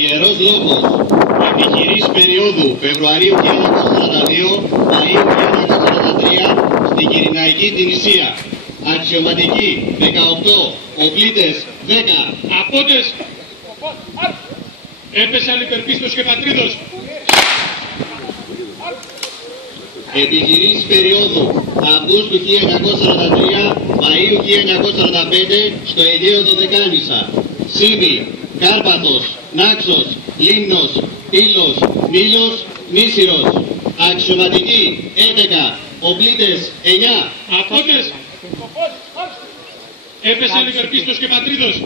Ιερός λόγος επιχειρής περίοδου Φεβρουαρίου 1942 Μαΐου 1943 στην Κυρηναϊκή Τινησία. Αξιωματικοί 18, οπλίτες 10. Απόντες έπεσαν υπερπίστος και πατρίδος. Επιχειρήσεις περίοδου Αυγούστου 1943 Μαΐου 1945 στο Αιγαίο Δωδεκάνησα. Σύμπη, Κάρπαθος, Νάξος, Λίμνος, Πύλος, Μήλος, Μίσυρος. Αξιωματικοί 11, οπλίτες 9. Απόντες έπεσαν υπερπίστος και πατρίδος.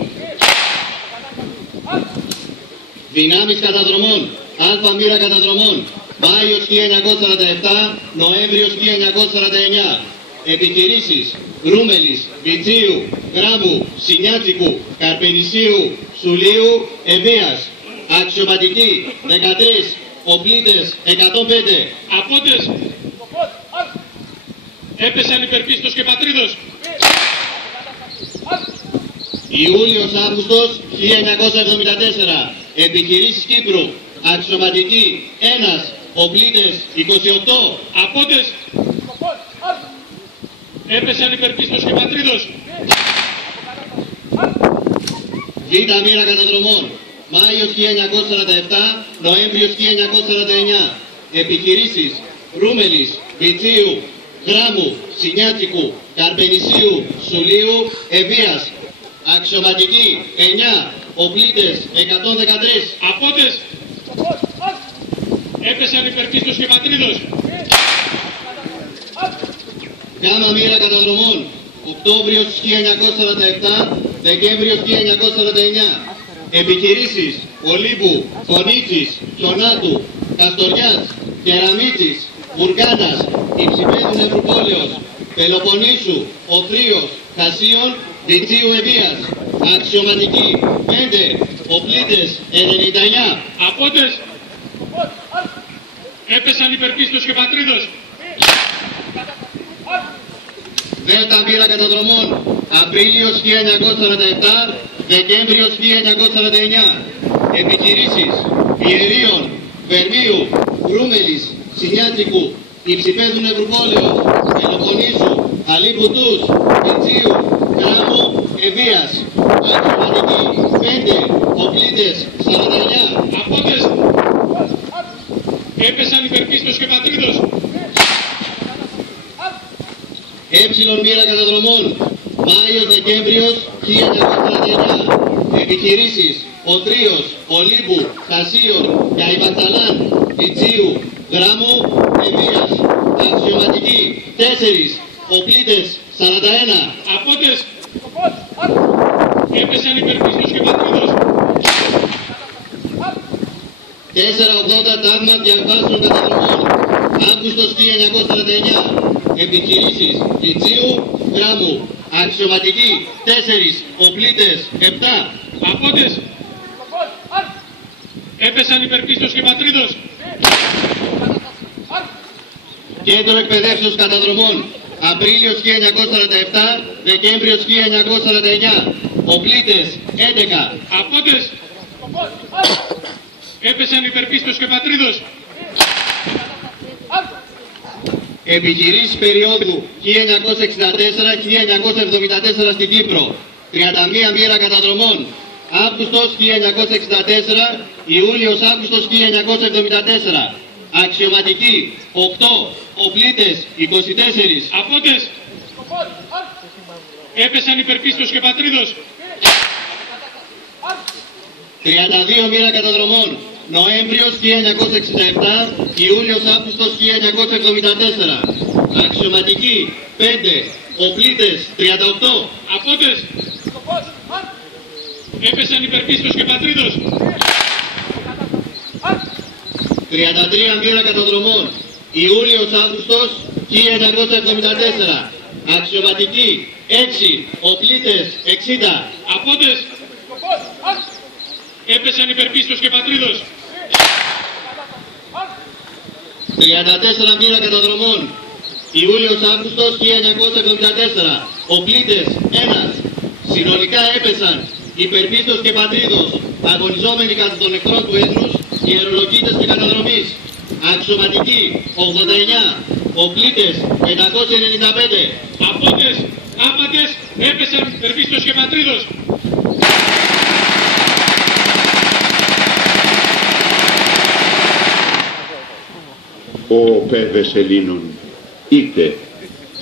Δυνάμεις καταδρομών, Α μοίρα καταδρομών, Μάιος 1947, Νοέμβριος 1949. Επιχειρήσεις Ρούμελης, Βιτσίου, Γράμμου, Σινιάτσικου, Καρπενησίου, Σουλίου, Ευβίας. Αξιωματικοί 13, οπλίτες 105. Απόντες έπεσαν υπερπίστος και πατρίδος. Ιούλιος-Αύγουστος 1974. Επιχειρήσεις Κύπρου. Αξιωματικοί 1, οπλίτες 28. Απόντες έπεσαν υπερπίστος και πατρίδος. Β μοίρα καταδρομών. Μάιος 1947, Νοέμβριος 1949. Επιχειρήσεις Ρούμελης, Βιτσίου, Γράμμου, Σινιάτσικου, Καρπενησίου, Σουλίου, Ευβίας. Αξιωματικοί 9, οπλίτες 113. Απόντες έπεσαν υπερπίστος και πατρίδος. Γάμα μοίρα καταδρομών. Οκτώβριος 1947, Δεκέμβριος 1949. Επιχειρήσεις Ολύμπου, Φωνίτσης, Χιονάτου, Καστοριάς, Κεραμίτσης, Βουρκάνας, Υψηπέδου Νευροπόλεως, Πελοποννήσου, Οθρίος, Χασίων, Βιτσίου Ευβίας. Αξιωματικοί 5, οπλίτες 99. Απόντες έπεσαν υπερπίστος και πατρίδος. Δέλτα μοίρα καταδρομών. Απρίλιος 1947, Δεκέμβριος 1949. Επιχειρήσεις Ιερίων, Βερμίου, Ρούμελης, Σινιάτσικου, Υψηπέδου Νευροπόλεως, Πελοποννήσου, Αλίπουτους, Βιτσίου, Γράμμου, Ευβίας. Αξιωματικοί 5, οπλίτες 49. Απόντες έπεσαν υπερπίστος και πατρίδος. Έψιλον μοίρα καταδρομών. Μάιος-Δεκέμβριος 1949. Επιχειρήσεις Οθρίος, Ολύμπου, Χασίων, Καϊβαταλάν, Βιτσίου, Γράμμου, Ευβίας. Αξιωματικοί 4, οπλίτες 41. Απόντες έπεσαν υπερπίστος και πατρίδος. 480 τάγμα διαβάσεων καταδρομών. Αύγουστος 1949. Επιχειρήσεις Βιτσίου, Γράμμου. Αξιωματικοί 4, οπλίτες 7. Απόντες έπεσαν υπερπίστος και πατρίδος. Κέντρο εκπαιδεύσεως καταδρομών. Απρίλιος 1947, Δεκέμβριος 1949. Οπλίτες 11. Απόντες έπεσαν υπερπίστος και πατρίδος. Επιχειρήσεις περίοδου 1964-1974 στην Κύπρο. 31 μοίρα καταδρομών. Αύγουστος 1964, Ιούλιος-Αύγουστος 1974. Αξιωματικοί 8, οπλίτες 24. Απόντες έπεσαν υπερπίστος και πατρίδος. 32 μοίρα καταδρομών. Νοέμβριος 1967, Ιούλιος-Αύγουστος 1974. Αξιωματικοί 5, οπλίτες 38. Αφώτες. Έπεσαν υπερπίστος και πατρίδος. 33 μοίρα καταδρομών, Ιούλιος-Αύγουστος 1974. Αξιωματικοί 6, οπλίτες 60. Αφώτες. Έπεσαν υπερπίστος και πατρίδος. 34 μοίρα καταδρομών, Ιούλιος-Αύγουστος 1974. Οπλίτες 1. Συνολικά έπεσαν υπερπίστος και πατρίδος, αγωνιζόμενοι κατά των εχθρών του έθνους, ιερολογίτες και καταδρομής. Αξιωματικοί 89, οπλίτες 595. Αφώτες. Άπατες. Έπεσαν υπερπίστος και πατρίδος. Ω παιδες Ελλήνων, είτε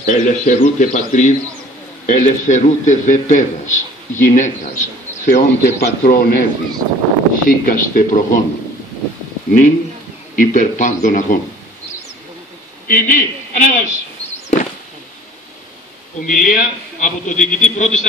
ελευθερούτε πατρίδ, ελευθερούτε δε παιδας, γυναίκας, θεόντε πατρών έβη, θήκαστε προγόνων, νυν υπερπάντων αγών. Ημί. Ανάβαυση. Ομιλία από τον διοικητή πρώτης